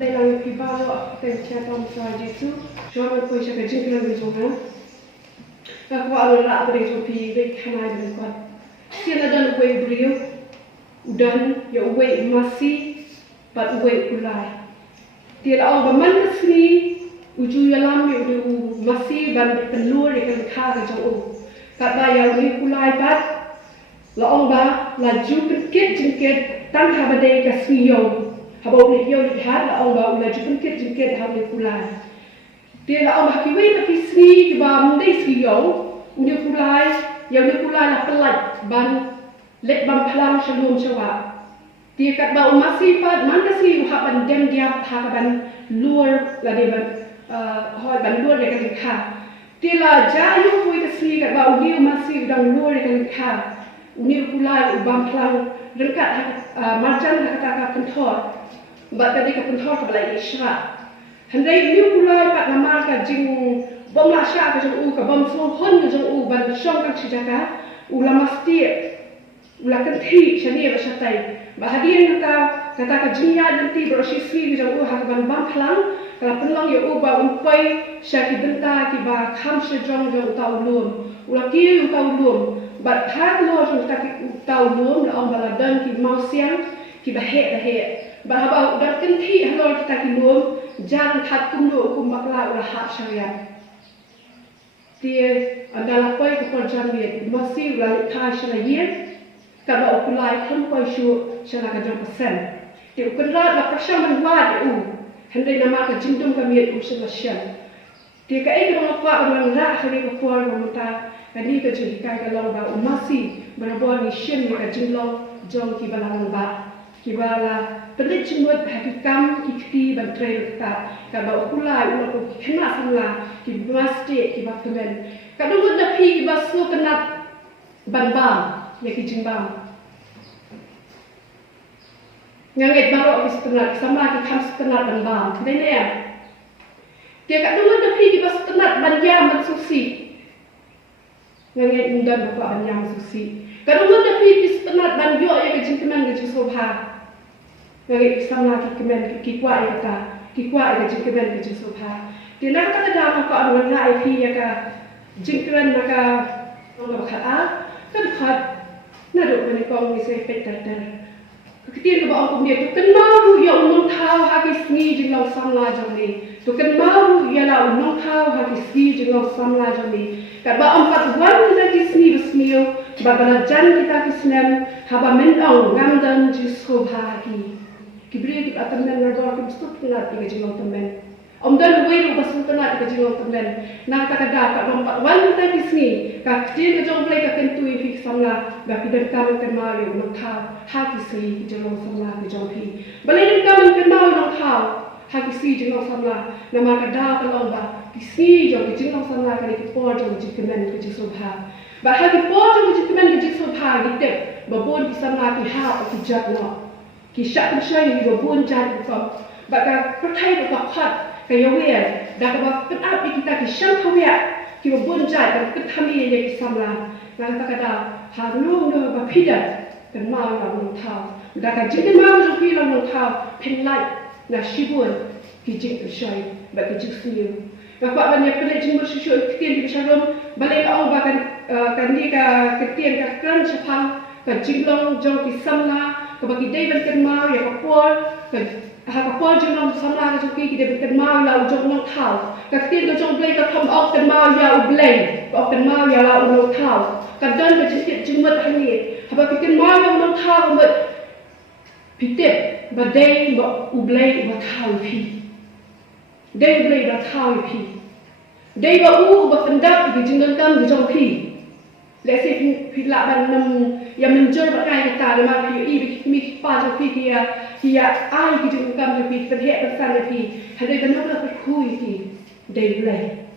Lelang pribado pencetam saja itu, jangan kau cakap jengkelan berjumpa. Aku ada lah apa yang jopi baik kanai berkuat. Siapa dan uwe beliau, udan ya uwe masih, bat uwe ulai. Tiada orang berman kesini, uju yalam ya udah masih ban penur ikan kah jauh. Kata yang ni ulai bat, la orang ba laju jengket tang habadai kasih habau ni yo lihat la Allah ulah jupun jengket habis pulai. Dia la Allah kiwi tapi sri kiba mundai sri yo undi pulai yang ni pulai la pelat ban let ban pelang shalom shawa. Dia kat bau masih pat mana sri uha ban dem dia tha ban luar la dia ban hoi ban luar dia kan kha. Dia la jayu hui ke sri kat bau dia masih udang luar dia kan kha. Undi pulai ban pelang rengkat marjan kata pentor. Bat tadi ke pentor kebalai isra. Hendai ni pulai pat nama ka jing bom lasha ka jong u ka bom so hon ka jong u ban song kan chijaka ula masti ula kan thi chani ba shatai. Ba hadian kata ka jingya nanti berosi sri ka jong u ha ban bam khlang kala penlong ya u ba umpai syaki benta ki ba kham se jong tau lum. Ula ki tau lum. Bat ha lo jong tau lum la om bala dan ki mau siang ki ba he. Bahawa udah kenti halor kita kilum jangan hat kumlo kum makla ulah hak syariat. Dia adalah poi keperjaan dia masih ulah kai syariat kalau ukulai kempoi syu syara ka 1%. Dia ukudrat la persamaan wad hendai nama ka jindum kami usulasian. Dia ka ek orang pa orang ra hari ka por mata kani ka jadi kai kalau ba masih berabon ni syen ka jinglong jong ki balang ba ki bala pelit cimut hakikam kikti bantrei kita kalau ukulai ulah kena samla ki masjid ki baktemen kadang ada pi ki basu kena banbam ya ki jimbam nganget baro ki setengah sama ki kham setengah banbam dene ya dia kadang ada pi ki basu kena banjam bansusi nganget mundan bapak banjam susi kadang ada pi ki setengah banjo ya ki jingkeman ki soha Ngai sama ki kemen ki kuat ya kata ki kuat ya jingkemen ki soha dia nak kata dah ko anu na IP ya ka jingkemen naka orang bakal kan khat na do ni ko ni se petter ketir ko ba ko dia tu kan mau ya unong thau ha ki sni jinglau samla jani tu kan mau ya la unong thau ha ki sni jinglau samla jani ka ba ampat wan da ki sni bismil ba balajan kita ki snem haba men au ngamdan ji soha ki Kibri kita temen ngador kita stop tenat tiga jengol temen. Om dan wei rupa tenat tiga jengol temen. Nak kata dah kat lompat wan kita di sini. Kak dia kejong play kat tentu fix samla. Bagi dan kami kemari nak tahu hati sih jengol samla kejong pi. Balai dan kami kemari nak tahu hati sih jengol samla. Nama kata kalau bah di sini jengol samla kali kepor jengol jikemen kejong sobha. Bah hati por jengol jikemen kejong sobha gitu. Babon di samla ki ha ki jat no. Kisah pensai juga buncan kau, bagai percaya kau kuat kaya wer, dah kau kenapa kita kisah kau ya, kita buncan dan kami yang kisah lah, nak kata harus no berpindah dan mau orang tahu, dah kau jadi mau jadi orang tahu, penlai, nak sibun kijik pensai, bagi kijik sendiri. Nak kau banyak penlai jemur susu ketian di besarun, balik orang bahkan kandi ketian kan sepang, kan jinglong jong kisah lah. Kebagi day berken mau ya kapol, kapol jeng samla kecuali kita berken mau ya ujung nong kau. Ketir kejong play ketam ok ken mau ya ublay, ok ken mau ya la nong kau. Kadang kecil jemut hani, apa bikin mau ya nong kau buat pitip, badai buat ublay buat kau pi. Day ublay buat kau pi. Day buat buat pendap kejeng kan kejong pi. Let's say pila ban yang menjual pakai kata dengan pi mi pa jo pi kia ai gitu kam jo pi terhek pesan pi ada benar berkui pi day play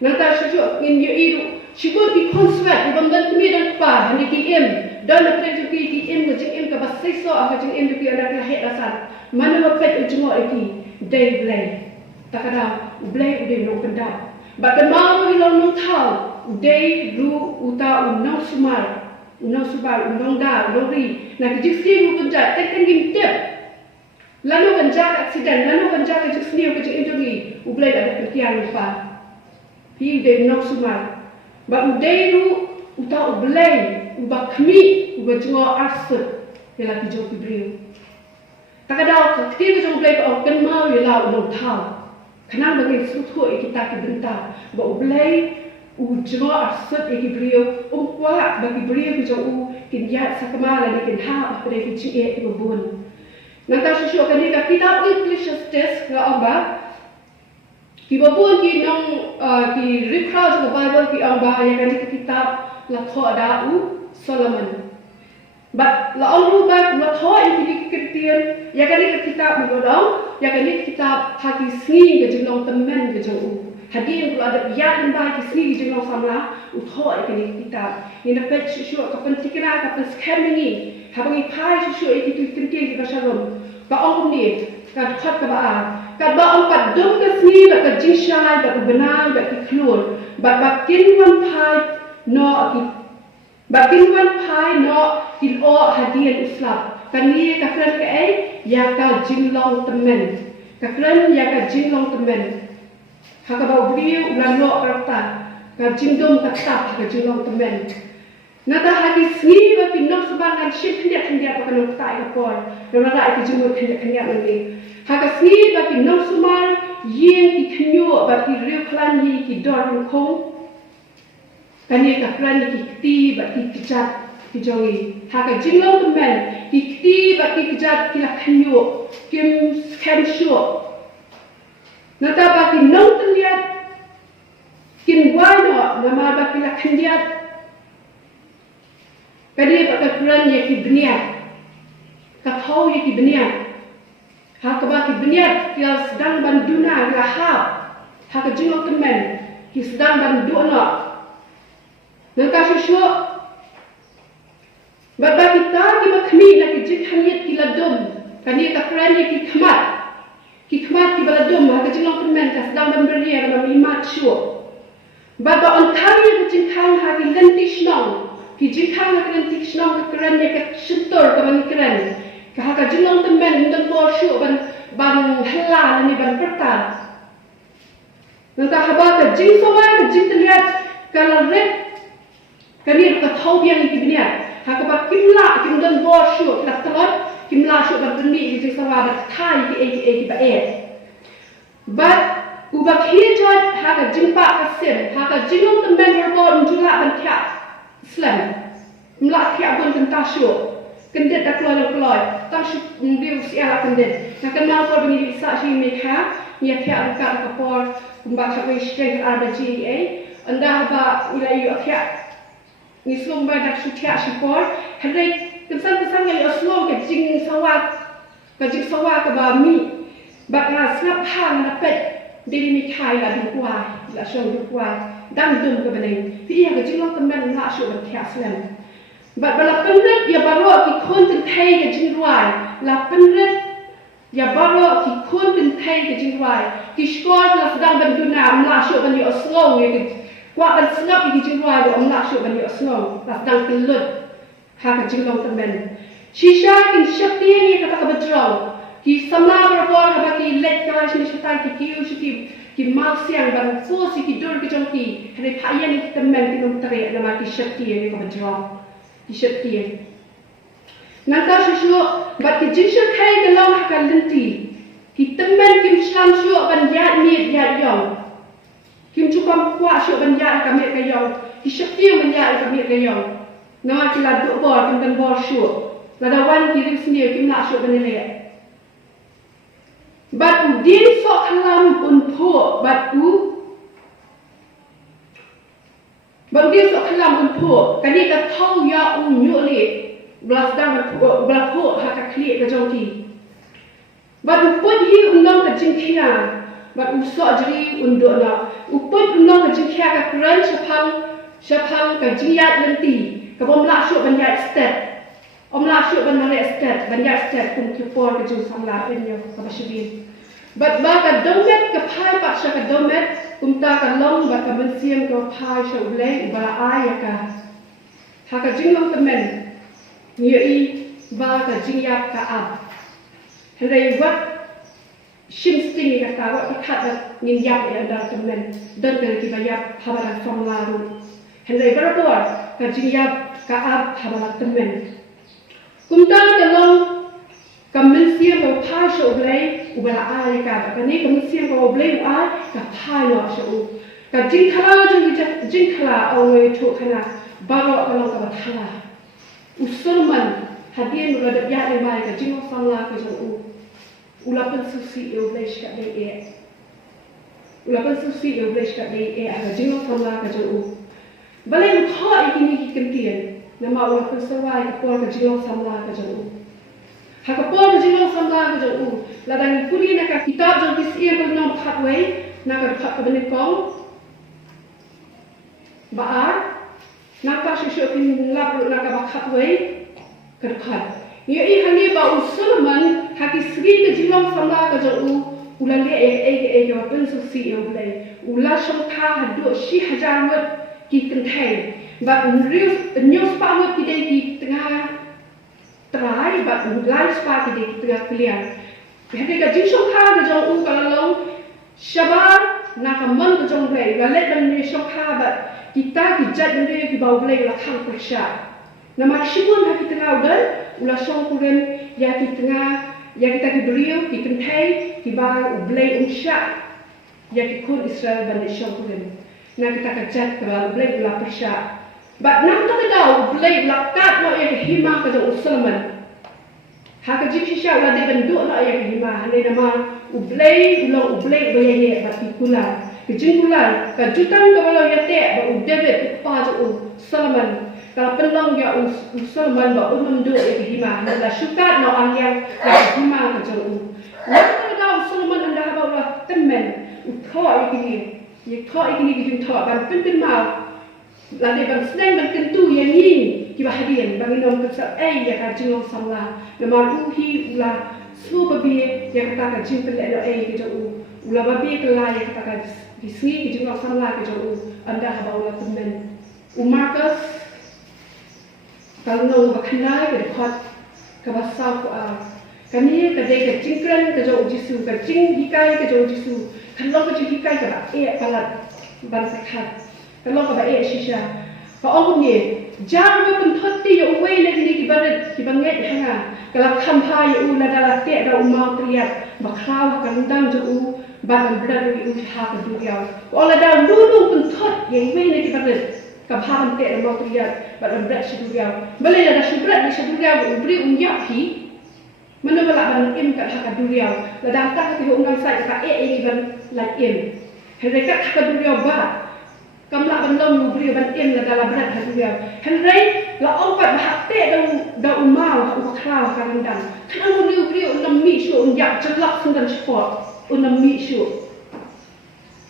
nanti sejuk in yo itu cuba pi konsert di bangdan kami dan pa hani ki em dan nak jo pi ki em jo em ka basai so ka jo em jo pi ada hek rasan mana wapet ujung pi day play tak ada play udah no kendap bahkan mau hilang no tahu day ru uta unang sumar unang dah unang ri nak kejik sih bukan jat tak tengin tip lalu kan jaga accident, lalu kan jaga senior kerja injury, ublay ada pertiang lupa. Pi de nok sumai, ba udairu uta ublay, uba kami, uba jengo arsut, yela pijo pibriu. Takadaw ketika jong ublay ba kan mau yela ulong tau. Kenang bagi suatu kita kebentar, ba ublay jengo arsut eki briu, kuat bagi briu pijo kinjat sakama lagi kinha apa dek cie ibu bun. Nanti susu kan ni kita English test ke apa? Ibu bun ki nong ki recall juga Bible ki apa yang kan kitab la tho da Solomon. But la orang rubah la tho ini keketian yang kan kitab mengodong, yang kan kitab hati seni ke jenong temen ke jong Hadir kalau ada yang baik sendiri jenong sama, uthoy kan kitab. Ini dapat susu kapan tikna kapan scamming ni, habang ipai susu itu kenting kita shalom. Baong ni kad khat ka kad baong kad dum ka sni ba ka jishai ba benar ba ki klur ba kin wan pai no ki ba kin wan pai no ki o hadian islam kan ni ka kran ka ai ya ka jinglong temen ka kran ya ka jinglong temen ha ka ba briu ulan lo karta ka jingdom ka tap ka jinglong temen Nata hati sendiri bagi nak sebangan ship hendak pakai nak tak ekor. Nara itu jumlah hendak nanti. Hak sendiri bagi nak semar yang dikenyu bagi real plan ni ki dor kong. Kani ka plan ni ki bagi kejat dijongi. Hak jinglong teman ki bagi kejat kila kenyu kim scam show. Nata bagi nak terlihat kin wano nama bagi la kendiat Kadi pakai Quran yang kibniat, kau yang kibniat, hak bagi kibniat dia sedang banduna rahab, hak jengok teman, dia sedang banduna. Nangka susu, bapa kita kita kami nak jik hanyat kita dom, kani tak Quran yang kikmat kita dom, hak jengok teman dia sedang memberi imat syur. Bapa antari jik hang hak lentis nong. Ki kang nak nanti senang keren dia ke sentor ke bang keren. Kah ka jenong temen untuk borsuk ban halal ni ban pertal. Nanti haba ka jing sawa ka jing terlihat kalau red kani ka thau biang ni dunia. Ha ka ba kimla kim dan borsuk la telot kimla syuk ban ni jing sawa ba thai ki ba But ubak hijat ha ka jing pa ka sim ha ka jenong temen berbon jula ban tiap Islam, melak tiap pun tentang syuk, kendet dah keluar, tak syuk dia usia kendet. Nak kenal kau begini bisa sih mereka, ni tiap dekat kapor, membaca strength ada GA, anda ba nilai tiap, ni selong ba dah syuk tiap syukor, hari kesan yang selong ke jing sawat ke bami, bakal snap hang dapat dari mikai lah dukuai, lah syong dukuai. Dan dum ke beneng. Dia ke jingong teman nak syuk bertiak Islam. Bala penret ya baru ki konten thai ke jingruai. La penret ya baru ki konten thai ke jingruai. Ki skor la sedang banduna nak syuk bani Oslo ke. Kwa ban snap ki jingruai do nak syuk bani Oslo. La sedang kelut. Ha ke jingong teman. Shisha kin syakti ni kata ka bajrau. Ki sama berapor ha ki let ka ni syaitan ki kiu syuti ki mau siang ban fosi ki dur ke jongki hari payan ki teman ki nom tare nama ki syakti ni ko bajrau ki syakti nanta susu bat ki jinshu kai ke long ha kan lenti ki teman ki islam syu ban ya ni ya yong kim cukam kwa syu ban ya ka me ka yong ki syakti ban ya ka me ka yong nama ki la do bor kim kan bor syu la da wan ki rim sendiri kim na syu ban le But din so kalam unpo but din so kalam unpo kani ka thau ya nyole blas dang bla ha ka kli ka jongti but upod hi undang ka jingkhia but uso jri undo na upod undang ka jingkhia ka kran shapang ka jiyat lenti ka bom la syu ban ya stat la syu ban male stat ban ya stat kum kipor ka jung samla enyo ka bashibin But baka domet ka pai pak sya ka domet kumta ka long baka bensiam ka pai sya ulay ba aya ka haka jinglong temen ngi baka jingyap ka ab Henry wat shimsting kata wat ikat ngin yap ya dar temen dan dari kita yap habaran famlaru. Henry berapa ka jing yap ka ab habaran temen. Kumtan kalong kemensia ko pa sho blai ubala ai ka ni kemensia ko blai ai ka pa no sho ka jing khala jing khala awai thu khana baro kalong ka khala usulman hadian uladap ya le mai ka jing famla ka jo ulapan susi eu blai ka dei e ulapan susi eu blai ka dei e ka jing famla ka jo balai kha ikini ki kentian nama ulapan sawai ka por ka jing famla ka jo Hakapor jino samla ka jo ladang puli na ka kitab jong kisiya ko nom khatway na ka khat ka benin kong baar na ka shisho kin lab na ka khatway ka khat ye I hani ba usulman hakisri ka jino samla ka jo ulale e ka pen su si e ulai ula shong tha hadu shi hajar wat ki kenthai ba news pa wat ki dei ki tengah try but life spark di tengah pilihan. Jadi kalau jisung kah kejong kalau syabar nak aman kejong play, galet dan jisung kah but kita kijat dan dia kibau play lakang persya. Nama syukur nak kita ngaudan, ulah syong kuren ya kita kiberiu, kikentai, kibau play unsya, ya kikun Israel dan syong kuren. Nak kita kijat kibau play ulah persya. But nak tak tahu blade lakat nak yang hima kerja usulman. Hak kerja sisa ulah dia bentuk nak yang hima. Hanya nama blade ulang blade bayar bagi kulan. Kerja kulan kejutan kalau ya tak David paju usulman. Kalau pelang ya usulman baru bentuk yang hima. Hanya syukur nak yang hima kerja nak tak tahu usulman anda bawa teman uthor ini. Ye thor ini kita thor ban penting mau. Lalu bang senang bang tentu yang ini kita hadian bagi nom kesal ya kajing samla nama uhi ulah semua babi yang kata kajing pelak kita ulah babi kelai yang kata di sini kajing samla kita anda haba ulah temen Marcus kalau nom bakhanai ke dekat ke basau kami kadai kajing keren kita Jisu kajing hikai kita Jisu kalau kajing hikai kita palat bansakat kalau kau baik sisa, kau ni jangan berpenghati yang away lagi ni kibanget hanga. Kalau kampai yang dalam tiada dah umar teriak, bakraw kandang jauh, badan berada di ujah kedua. Kalau dalam dulu penghati yang away lagi kibanget, kampai tiada umar teriak, badan berada sedua. Boleh ada sebrat di sedua, beri unyapi. Mana balak badan im kat hak kedua. Ladang tak kita unggang saya kat ini ban lain. Mereka hak kedua bah. Kamla belum beri bantin dalam berat hadiah. Henry la obat bahate dah umal ukral kandang. Kan beri unam misu unjak celak sundan sport unam misu.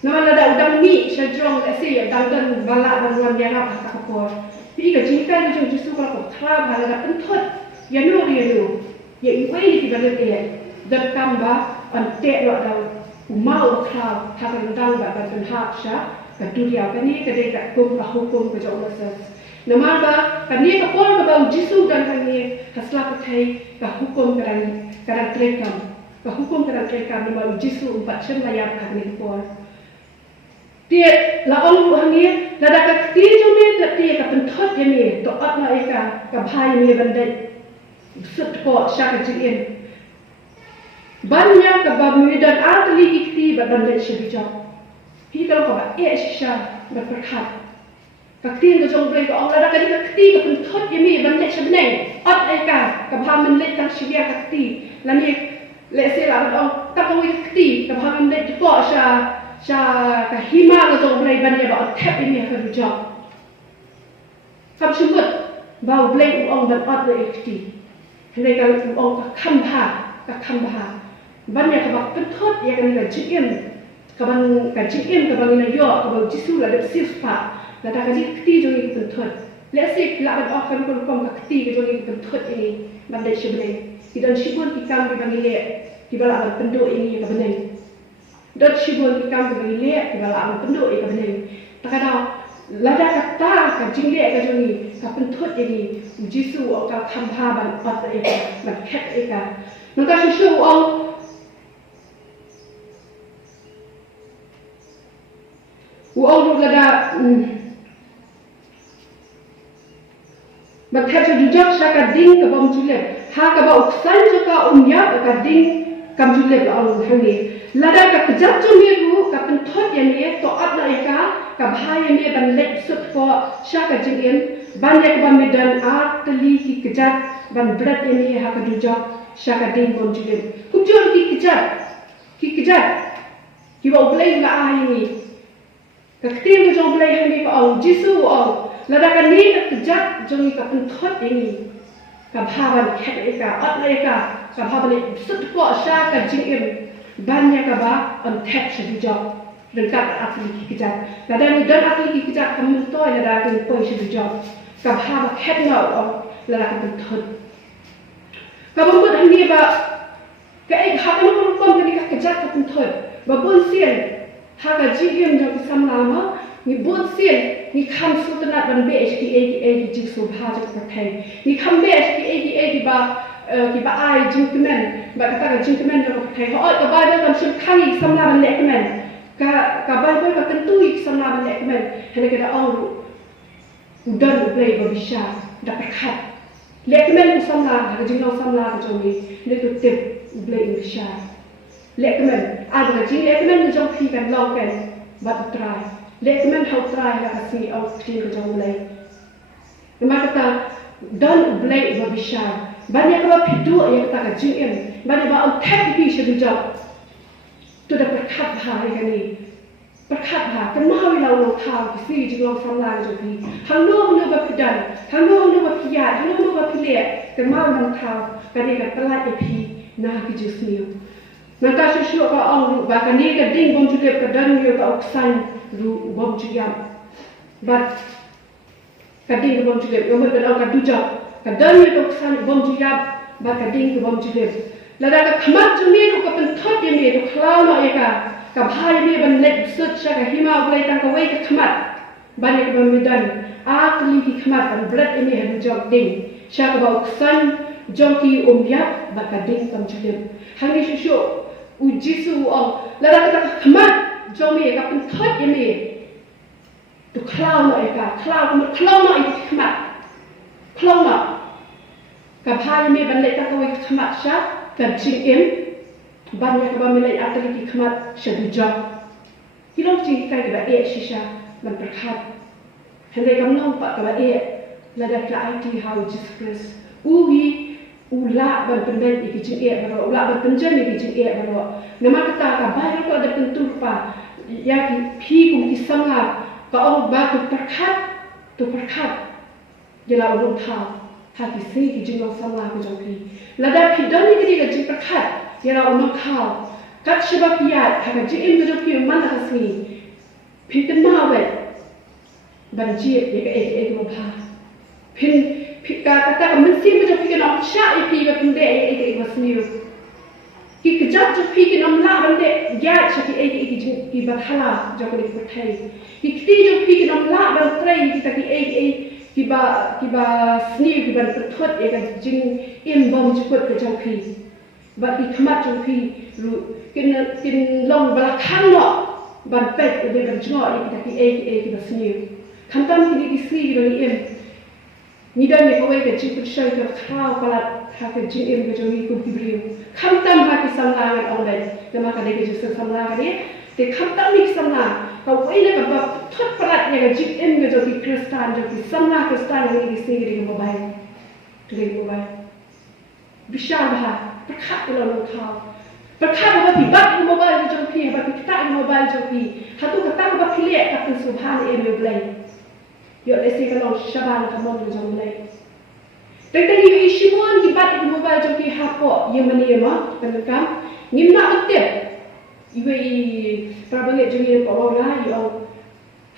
Nama ada udang mi sejong esi dan balak bangunan dia nak tak apa. Pi ka jika ni justru kalau ukral hala pentot ya no. Ya iwai di balik dia. Dan kamba ante lo dah umal ukral kandang ba hak sya. Kedua kini kedai kat hukum kerja ulasas. Nama ba kini kapol kebau Jisu dan kini haslah pakai hukum kerana terekam. Hukum kerana terekam nama Jisu 4 cem layar kini kapol. Dia laon kini lada kat tiada ni dia kat pentot ni toat na eka kabhai ni bandai sutko syak jin. Banyak kebamu dan atli ikti bandai syabijak. Hi kalau kau sisa berperkat. Kaktin tu jom boleh kau orang dah kakti kau pentot yang ni banyak sebenarnya. At eka kabham menlet tak syabia kakti. Lani lese lah orang tak kau kakti kabham menlet juga sya kahima kau jom boleh banyak bawa tap ini akan rujak. Kau sebut bawa boleh orang dan at le kakti. Hendak kalau orang kakamha banyak kabak pentot yang ni jin. Kabang kajim kabang ina yo kabang Jisu lah ada sifat lah tak kaji keti jongi pentot. Let's say lah ada akan kom keti jongi pentot ini bandai sebenarnya. Kita syukur kita bagi le di bala penduk ini ka beneng. Dan syukur kita bagi le di bala penduk ini ka beneng. Tak ada lada kata kajim le ka jongi ka pentot ini Jisu atau kamha ban pat eka ban ket eka. Maka susu uang lada Bakal jujak syaka ding ke bom julep. Ha ka ba uksan jaka umya ka ding kam julep la alung hangi. Lada ka kejap jumi ru ka pentot yang ni to at la ka bhai ni ban lek sut ko syaka jingin ban yak ban medan a teli ki kejap ban berat yang ni ha ka jujak syaka ding bom julep. Kupjol ki kejap. Ki ba ulai la ai ni. Ka ketin ke jom ulai hangi ko au jisu au Lada ni ka kejap jongi ka pentot ini ka bhaban khet eka at eka ka bhaban sut ko sha ka jingim banyak ka ba on tap se dijok rengkat atli ki kejap lada ni dan atli ki kejap ka mentoi lada ka poi se dijok ka bhaba khet no lada ka pentot ka bambut handi ba ka ek ha ka no pom ka kejap ka pentot ba bon sien ha ka jingim jo ki samlama ni bon sien ni kam sultanat ban be egi jik so bha jik pakai ni kam be egi ba ai jik kemen ba kata ka jik kemen jo pakai ho ka ba ban sul khangi samla ban lek kemen ka ba ka tentui samla ban lek kemen hene ka au udan ublei ba bisha da pakat lek kemen samla ka jik no samla ka jo ni le tu tip ublei bisha lek kemen ada ka jik lek kemen jo phi kan long kan ba try Lek men hau try la kasi au ktin ke jauh lay. Nama kata dan blay ba bishar. Banyak ba pidu ya kata ka jingem. Banyak ba au tap pi she bijak. Tu da perkat ha ni. Perkat ha kan mau lau lo thau si jing lo sam la jo pi. Hang no ba pidan, hang no ba piyat, hang no ba pilek. Kan mau nang thau kan ni ka pelat e pi na ki jusniu. Naka susu ka au ba kan ni ka ding bom juke ka dan yo ka oksan lu bom juyam but kading bom juyam yo mer kadang kaduja kadang yo to san bom juyam but kading bom juyam lada ka khamat jumi ru ka penthot ye me to khlau no ye ka bhai me ban let sut sha ka hima ulai tang ka wei ka khamat ban ye ka ban medan a kli ki khamat ban brat ye me han jog ding sha ka ba san jong ki umya ba kading bom juyam hangi shu ujisu au lada ka khamat Jomi ka pentot ini tu klau no eka klau no itu khmat klau no ka bhai me ban le ta ko khmat sha ka jing em ban ya ka ba me le atali ki khmat sha du job hilong jing kai ka e shisha ban prakhat hande kam no pa ka ba e la da ka IT how Jesus Christ uhi ula ban pendan iki jing e baro ula ban penjan iki jing e baro nama kata ka bai ko ada pentur pa ya ki phi kum ki sanga ka au ba tu perkhat jela ulung tha ki se ki jing lo sanga ko jong ki la da phi don ni ki ka jing perkhat jela ulung tha kat shiba piyat ha ka jing in ko jong ki man ha sni phi kan ma we ban ji ye ka e ko pha phin ka kata ka min si mo jong ki ka sha e phi ka phin de e ko sni ki kejap je pi ki nam la bande ya chaki ki bathala jo ko ni pathai ki ti jo pi ki nam la ban trai ki ta ki ba sni ki ban thot e ka jing im bom ju ko ka jo pi ba ki khamat jo pi ru kin long bala khang no ban pet e ban jngo e ki ta ki ba sni kham tam ki sni ki ni im ni dan ni ko wei ka ji ku shai ka khao pala ha ka jing im ka jo ni ku ki briu kham tam ha ki samla ngan online nama ka de ki ju samla ka de te kham tam ni samla ka wei na ka ba thot parat ya ka jing im ka jo ki kristan jo ki samla kristan ni ki sni ki mobile ki mobile bishar ba prakhat lo lo khao prakhat ba pi ba ki mobile jo pi ba ki ta mobile jo pi ha tu ka ta ba pi le ka tin subhan e me blai yo le se ka lo shaban ka mon jo blai Tentang ini isimuan di bat di mobile jom ki hapo ye mani ye ma penekam ngimna betul iwe prabanget jom ye po la yo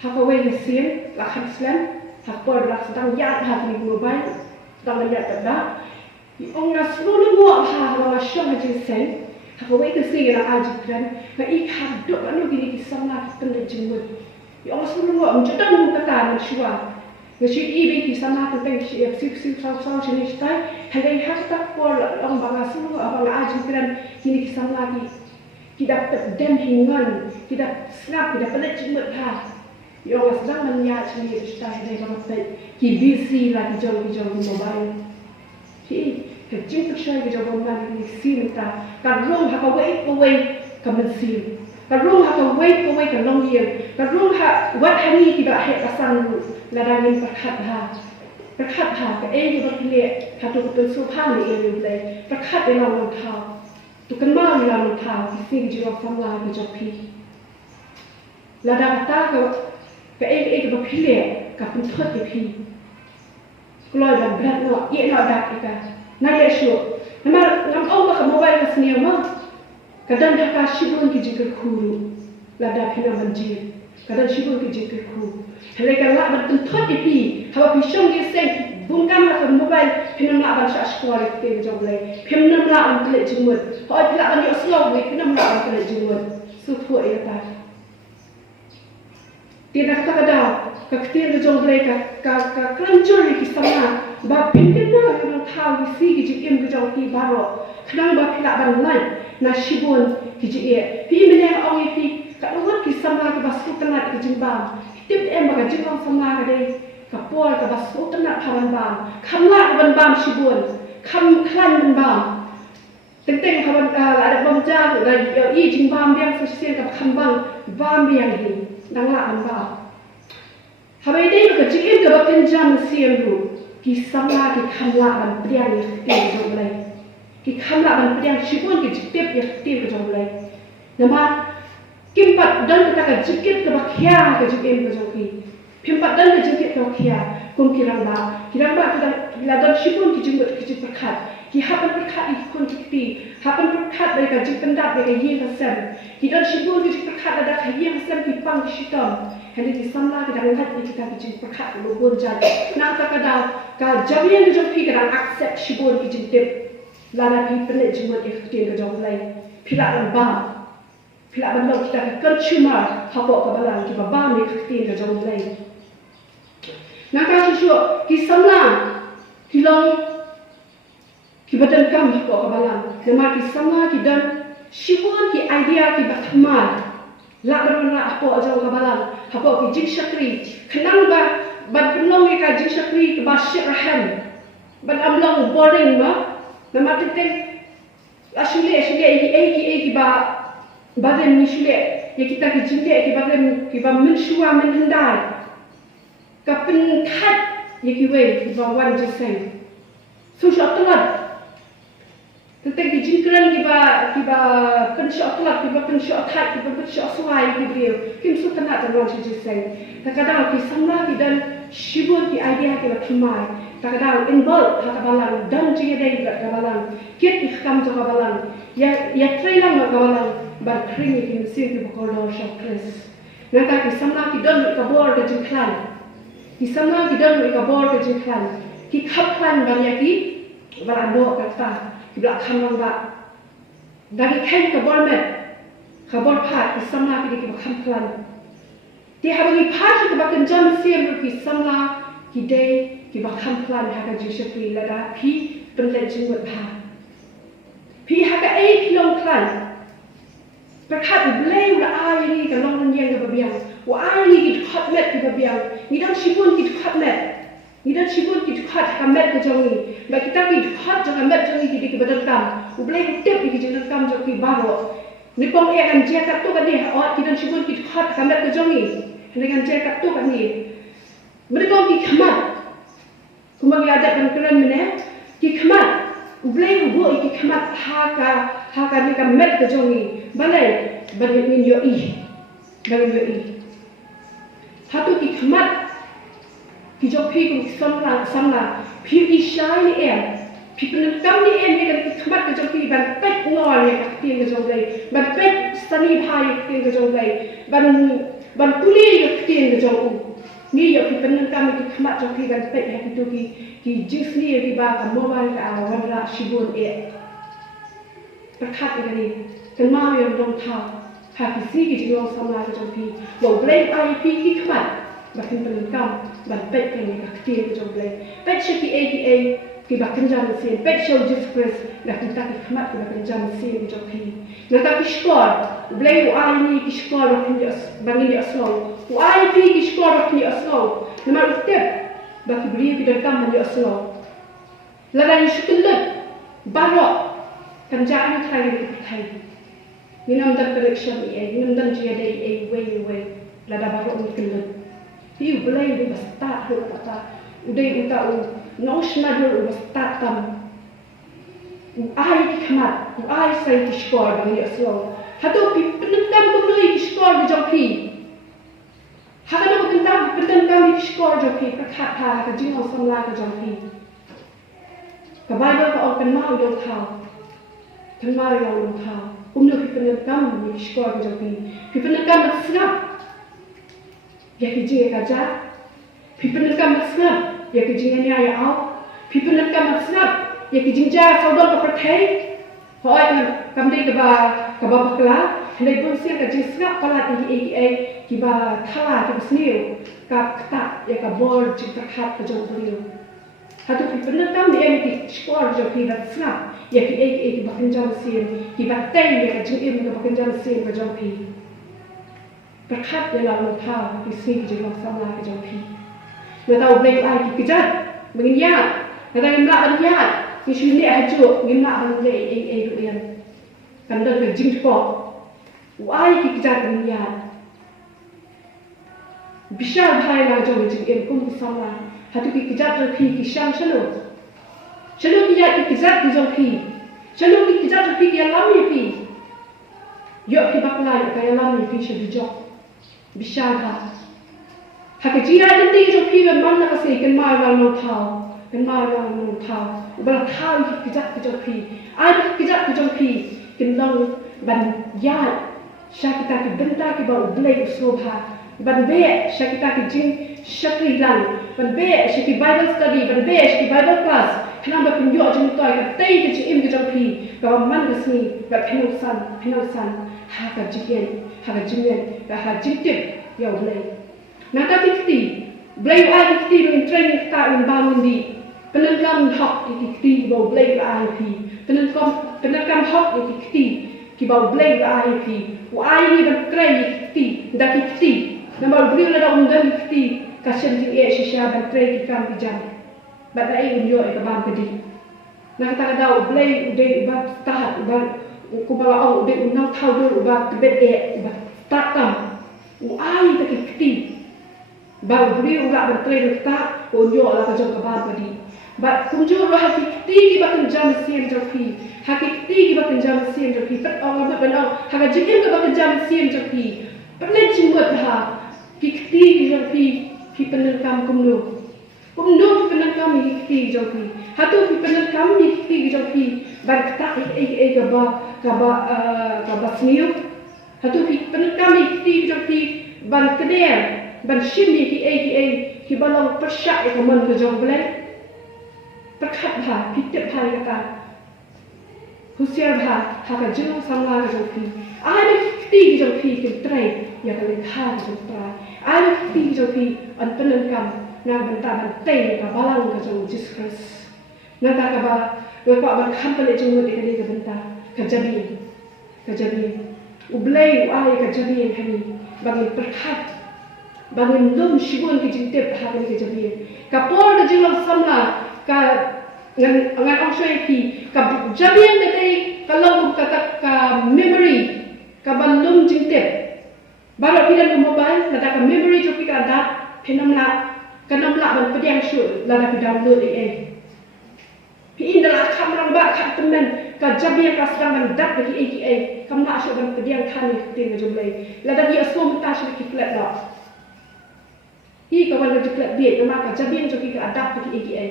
hapo we sim la khan slam hapo la sedang ya ha di mobile sedang ya tada ong na seluruh gua ha la shong ha jin sen hapo we ke sing la ajikran ka ik ha do anu gini ki samna pende jimut yo seluruh gua menjadang kata shua Nasi ibi ki sama tentang siu sau jenis tai, hari hari tak pol orang bangsa abang aji keren kini ki sama lagi. Kita pedem hingan, kita snap, kita pelet cimut ha. Yang sedang menyak sini style dari orang pet, ki busy lagi jauh mobile. Ki kecil tu saya jauh mobile ni sim ta, karung hak away kamen sim. Karung hak away kalong yen, karung hak wat hari kita hek asang ladangin perkat ha ke berpilih satu pensupan ni boleh perkat di dalam tau tu kenal di dalam tau isi jiwa samla ke jopi ladang kata ke berpilih ke pentot ke pi keluar dan berat no ia nak dak kita nak ya syu nama ngam Allah ke mobile ke seni mah kadang dah kasibun ke jikir kuru ladang pina banjir kadang sibun ke jikir kuru Mereka nak bertentot di hawa pisong dia sen bungkam lah ke mobile pinam nak baca sekolah itu jauh lagi pinam nak ambil jemut hoi pilak bani oslo ni pinam nak ambil jemut suatu ia tak tidak kadang ketika jauh lagi kelanjur di sana bah pinam nak yang tahu isi kijim jauh di baru kadang bah pilak bani lain nasibun kijim pi menyang orang pi kalau kisah lagi basuh tenat kijim Tip baga jingong sama kade kapol ka basu tena paran bam kamla ban shibun kam klan ban teng kawan ada bam jang da i jing bam biang sosial ka khambang bam biang hi dangla ban habai dei ka jingin ka bakin jam siam ru ki sama ki kamla ban biang ti jong lai ki kamla ban biang shibun ki tip ya ti jong lai nama Kimpat dan kita jikit ke bakia ke jikim ke joki. Kimpat dan jikit ke bakia kum kiramba kita dan shipun ki jimut ki perkat. Ki hapan perkat ikun kiti. Hapan perkat dari ka jipendap dari ye hasem. Ki dan shipun ki perkat ada ka ye hasem ki pang shitom. Hendak ki samla kita nghat kita ki perkat lubun jadi. Nak ka jabian ki joki kita accept shipun ki jitip. Lana pi penet jimut iktin ke joki. Pilak lembam. Pilak bandau kita consumer hapok kabalan kita bami kaktin ke jauh lain. Nakah susu kisamla kilong kibadan kam hapok kabalan. Nama kisamla kidan shibun ki idea ki batmal. Lakran la hapok jauh kabalan hapok ki jing syakri. Kenang ban penlong ka jing syakri ke basyir rahim. Ban amlong boring ma. Nama teteng asule ki ba Badan ni sulit, ya kita kejintik kita mensua menhendai. Kapan kat ya kita wan jesen. Susah telat. Tentang kejingkran kita pensyak telat, kita pensyak kat, kita pensyak suai kita. Kim su telat dalam jesen. Kadang kita samla kita shibun ki idea kita kemai. Kadang involve hakabalan dan jika dia hakabalan, kit ikham hakabalan. Ya trailang hakabalan. Berkring ini mesti kita berkolor syakres. Nanti kita samla kita kabur ke jengklan. Kita samla kita kabur ke jengklan. Kita kaplan banyak kita berado kata kita kamlang ba. Dari kain kabur met kabur pat kita samla kita kaplan. Dia habis pat kita bahkan jam siam kita samla kita kaplan haga jisukri lada pi penlejung pat. Pi haga kilong klan. Perkat boleh ulah ni kalau orang yang kebabiang, wah ni kita khatmet kebabiang, ni dah shibun kita khatmet, ni dah shibun kita khat khatmet kejongi, bagi kita kita khat jangan khatmet jongi kita kebadarkam, boleh tip kita kebadarkam jongi baru, ni pun akan jaga tu kan ni, awak kita shibun kita khat khatmet kejongi, dengan jaga tu kan ni, mereka kita khamat, kumang adat dan keren mana, kita khamat, boleh buat kita khamat haka ni khamat kejongi. Balai bagi menyoi, Hatu kikmat, kijopi samla, pi isyai ni pi penekam ni ni kan kikmat kijopi ban pet ngol ni kaktin kejongai, ban pet sani bhai kaktin kejongai, ban puli kaktin kejongu. Ni yo pi penekam ni kikmat jopi ban pet yang itu ki jis ni di bawah mobile ka awan ra shibun Perkat ini, kenal yang dong tahu, hati si kita orang sama ada jopi, boleh IP kikmat, bakin penengkam ban pet yang aktif ke jomble pet syaki ADA ki bakin jam sin pet show just press la kita ki khmat ki bakin jam sin joki na ta ki skor blay ai ni ki skor bakin bangin di aslo ai pi ki skor bakin di aslo nama utep baki beli ki dekam di aslo la dan syukulut barok kan jangan thai ni thai ni nam dan collection ni nam dan dia dai way la da barok ni kelut Tiu belai di bestar hulu kata, udai utau nosma hulu bestar tam. Ai kemat, ai sai kiskor bagi aslo. Hatu penentang pemulai kiskor di joki. Hakana penentang kiskor joki perkat ha ka jingau samla ka joki. Ka Bible ka on kenmal dong thau. Kenmal dong thau. Umno penentang kiskor joki. Penentang snap. Ya kijing kaja, people nak masnap, ya kijing ni ayah au, people nak masnap, ya kijing jah saudara kepercay, hoi kami keba bakla, hendak pun siang kijing snap palat ini kiba thala kiba sniu, kab ketak ya kabor jing terkat kejauh beliau. Hatu people nak kami ni sekolah jauh kiba snap, ya kiba kenjam siang, kiba teng ya kijing kiba kenjam siang kejauh kiba. Perkat dia lalu tahu isi kejuruan sama kejoki. Nada ubay ay kikijat, mengingat, nada imla banyak, isu ni ajuk, imla banyak duyan. Kanda kejing kok, ay kikijat mengingat. Bisa bahaya lah jauh jing kum sama, hatu kikijat joki kisam selalu. Selalu kikijat joki, selalu kikijat joki yang lami pi. Yok kibaklai kaya lami pi sedujok. Bisyada. Hakajira nanti jo piwe mana kasi kenmar wang thau, ubah thau kijak pi, ada kijak pi, kenlang ban yat, syakita ki benda ki bau blay usloha, ban be syakita ki jing syakri lang, ban be syaki Bible study, ban be syaki Bible class, kenapa penjual jeng toy ka tei ki jing kijak pi, kau man kasi ba penusan, hakajien, hakajitip ya blay. Nada kiti, blay ai kiti dengan training kita bangun di penengkam hak kiti bau blay ai pi, penengkam hak kiti ki bau blay ai pi, ai ni bertrai kiti, dah kiti, nama beliau ada undan kiti, kasih jing shisha bertrai kita bijam, badai unjo ekabam kedi. Nak kata dah blay udai ubat tahat ubat kubala au udai unang thau dur ubat tebet ubat takam. Ai tak kiti, baru beri ulat bertrai kita, unjuk lah kajau kabar tadi. Bat kunjung lah kiti kita kenjam siang joki, hakiti kita kenjam siang joki. Pat orang berenang, hakajin kita kenjam siang joki. Pernah cimut ha, kiti joki, kita penengkam kumno penengkam kiti joki. Hatu penengkam kiti joki, bat kita kaba sniu. Hatu penengkam kiti joki ban kedel ban shimni ki balong persyak ke man ke jong belai perkat bha pitep bha kata husiar bha haka jeng samla ke joki ai kiti joki ke trai ya ke lekha joki ai kiti joki an penengkam na benta ban tei ka balang ke jong Jesus na ta ka ba ban khampale jong de ke benta ka jabi ublay ai ka jabi hani bagi perkat bagi lum shibun ki jintep hakan ke jabi kapor de jilang samla ka ngan angshoy ki ka jabi de dei kalau kata ka memory ka balum jintep baru pidan mobile nada ka memory jo pi ka dat phenamla kanamla ban pediang shu la da download pi indala khamrang ba khat temen ka jabi ka sedang dat bagi ATA kamla shu ban pediang khan ni tin jomlai la da bi asom ta shu ki flat la hi ka ban ji flat bi nama ka jabi jo ki ka adapt bagi ATA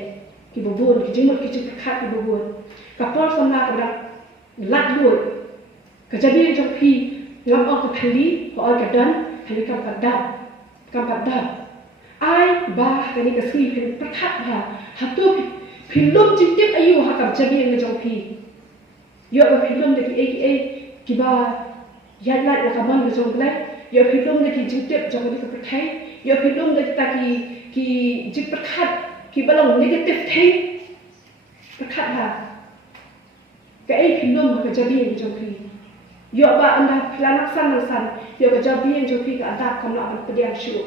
ki bobon ki jimut ki jik khat ki bobon ka por samla ka da lat lut ka jabi jo ki ngam ok thali ko ka dan thali ka padat ai ba ka ni ka sri phin prakhat ha hatu philum jintip ayu ha ka jabi nge jo ki yo philum de ki ATA ki ba yat la ka ban nge jo blai yo philom de ki jingtep jong ni ka perthai yo philom de ta ki jik perkhat ki balong negative thai perkhat ha ka ai philom ka jabi jong ki yo ba anda planak san yo ka jabi jong ki ka adap kam la pediam shu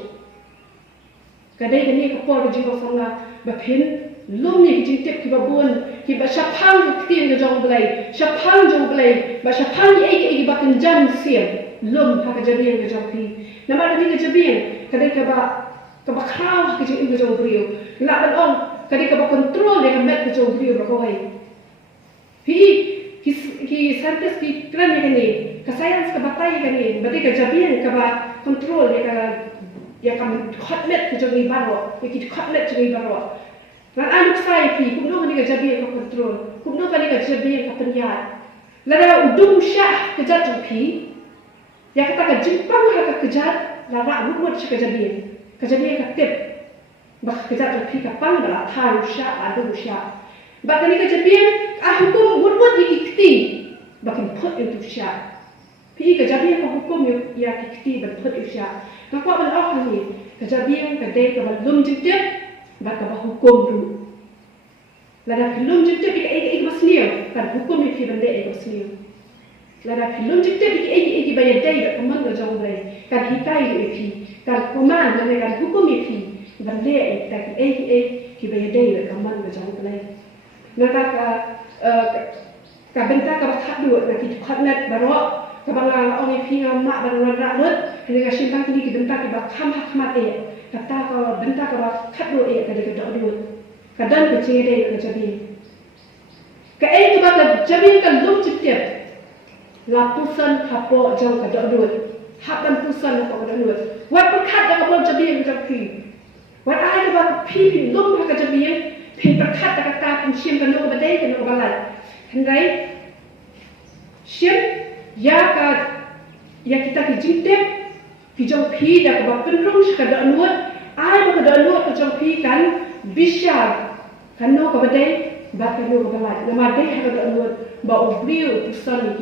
ka dai ni ka por jing ko sang la ba phin lum ni ki jingtep ki ba bon ki ba shapang tin ga jong blai shapang jong blai ba shapang ai ba kan jam siam lum ha ka jabi ga jong ki na ma ni ka jabi ka dai ka ba khao ka jing ga jong brio la ban ong ka dai ka ba control le ka met ga jong brio ba ko ai ki scientist ki kran ni ka science ka batai ka ni ba dai ka jabi ka ba control le ka ya ka khotlet ka jong ni baro ki khotlet jong ni baro Lan anak saya pi, kumno kani ka jabi ka control, kumno kani ka jabi ka penyat. Lara udung syah kejat jong pi, ya kata ka jimpang ha ka kejat, lara lumut ka jabi ka tip. Bak kejat jong pi ka pang bala thai syah adu syah. Bak kani ka jabi hukum wut ikti, bakin phut itu syah. Pi ka jabi ka hukum ya ikti ban phut itu syah. Ka kwa ban ok ni, ka jabi ka dei ka ban lum jik baka ba hukum ru lada filum jikte bi ai masniyo kan hukum ni fi bande ai masniyo lada filum jikte bi ai ba yadai ba kaman ga jong bai kan hitai ni fi kan kuman na kan hukum ni fi bande ai ta ai ki ba yadai ba kaman ga jong bai na ka benta ka ba khat du na ki khat net baro ka banga ong fi ma ban ra lut ni ga shimbang ki benta ki ba kham khamat e kata ka benta ka ba khat do e ka de ka do ka dan ka che de ka jabi ka e ka ba jabi ka lum chip la pusan hapo jong ka do ha ban pusan ka do wat pa khat da ka bon jabi ka pi wat ai ka ba pi lum ka jabi pi pa khat da ka ta pin shim ka no ba de ka no ba la han dai shim ya kita ki jingte ki jong pi da ka ba penrung ka da nuat ai ba ka da nuat ka jong pi kan bishar kan no ka ba dai ba ka no ka ba la ma dai ka da nuat ba obriu pusan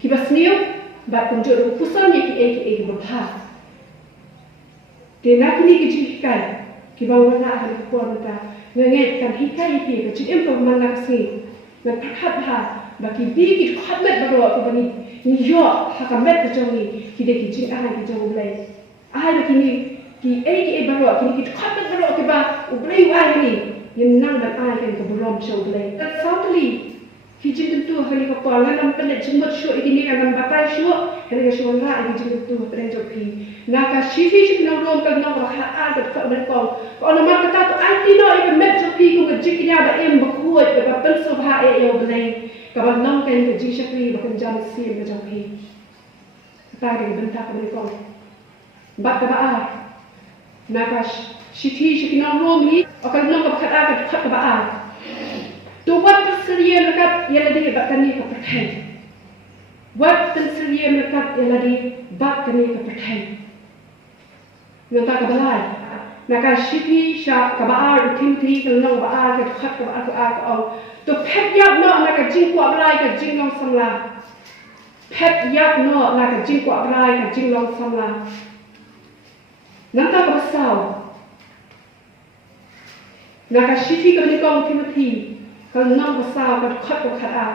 ki ba sniu ba kun jo pusan ki ba bha te na ki ki ji kan ki ba wa na ha ko ta nge kan hi kai pi ka ji em ko man na si na khat ha ba ki bi ki khat met ba ro ko ba ni yo ha ka met ka jong ni ki de ki ji a ha ki jong blai ai ba ki ni ki ba ro ki khat met ba ro ki ba u blai wa ni yin nang ba ai kan ka brom show blai ka softly ki ji tu ha ni ka ko la nam pen ji mot sho ki ni ka nam ba tai sho ha ni ka sho ra ki ji tu pen jo pi na ka shi fi shi no rom ka no ba ha a ka ka ba ko na ma ka ta to ai ti no i ka met jo pi ko ka ji ki ya ba em ba khu ba pen so ha e blai ka ba nong kan ka ji sha pi ba kan jam si ba jo pi ta ke ben ta ka ni ko ba ka ba a na ka shi ti shi no rom hi o ka no ka kha a ka ba a to wat pensilye lekat yala di bak kani ka perthai wat pensilye lekat yala di bak kani ka perthai ngata ka balai naka shipi sha ka ba ar tim thi ka long ba ar ka khat ka ba ka au to phet yap no naka jing kwa balai ka jing long samla phet yap no naka jing kwa balai ka jing long samla ngata ka sao naka shipi ka ni kong timothy kalau nang besar kat khat ko khat a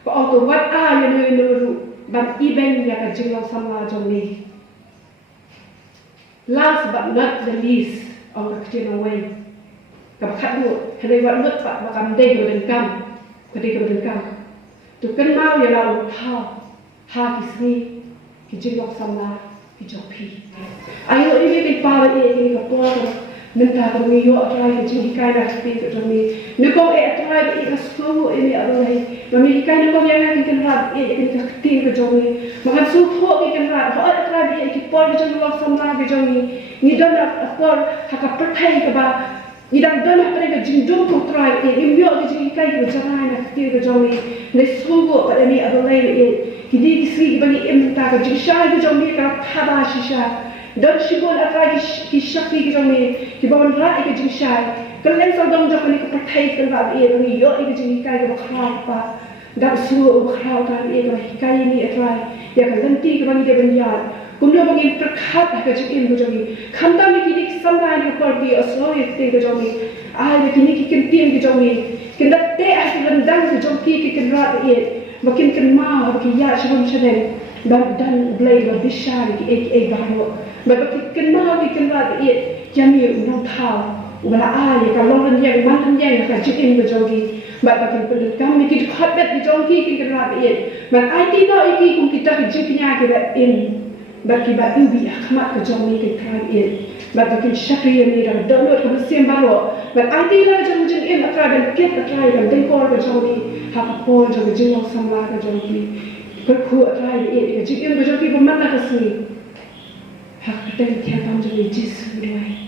ko auto wat a ya no ru ban iben ya ka jinglang sama jong ni last but not the least on the kitchen away ka khat du hade wat lut pa ba kam dei do den kam ko dei ko den kam to kan mau ya la ha ki sni ki jinglang sama ki jong pi ayo ini ke pa e ka po minta ko mi yo try ke jing kai na speak to me ne ko e try be ka slow e mi aro hai ma mi kai ne ko ya na kin rat e ka tin ko jong ni ma kan su tho ke kan rat ho try be ki por jong lo sam na be jong ni don na por ha ka perthai ka ba ni dan don na pre ka jing dong ko try e mi yo ke jing kai ko jang na tin ko jong ni ne su go pa mi aro lai e ki di ki si ba ni em ta ka jing sha ke jong ni ka kha ba shi sha dan shibol atrai ki shakti ki jong ki bon ra ki jing shai kalen sa dong jong ni ka pathai kan ba e ni yo ki jing kai ka khra pa da su ba khra ka e ka kai ni atrai ya ka lanti ka ni de ban ya kumno bangin prakhat ka jikin go jomi khamta mi ki samra ni par bi aslo yete go jomi ai ki ni ki kin tin go jomi kin da te as rendang go jomi ki kin rat ye makin kin ma ki ya shum chane ban dan blay lo bishari ki ek baro ba ki kin ma ki kin rat ye yami no thao wala ai ka long ren yang man han yang ka jikin go jomi ba kin pun kam mi ki khat bet go jomi ki kin rat ye ban ai ti no iki kum kita ki jikinya ki ba in bagi batu bi akhmat ke jomi ke kran in bagi syakriya ni dah download ke mesin baru bagi anti lah jom jeng in akra dan ket akra dan dengkor ke jomi hak pol jom jeng samla ke jomi berku akra in ke jeng in ke jomi bermana ke sini hak dan tiap tam jomi jisu doai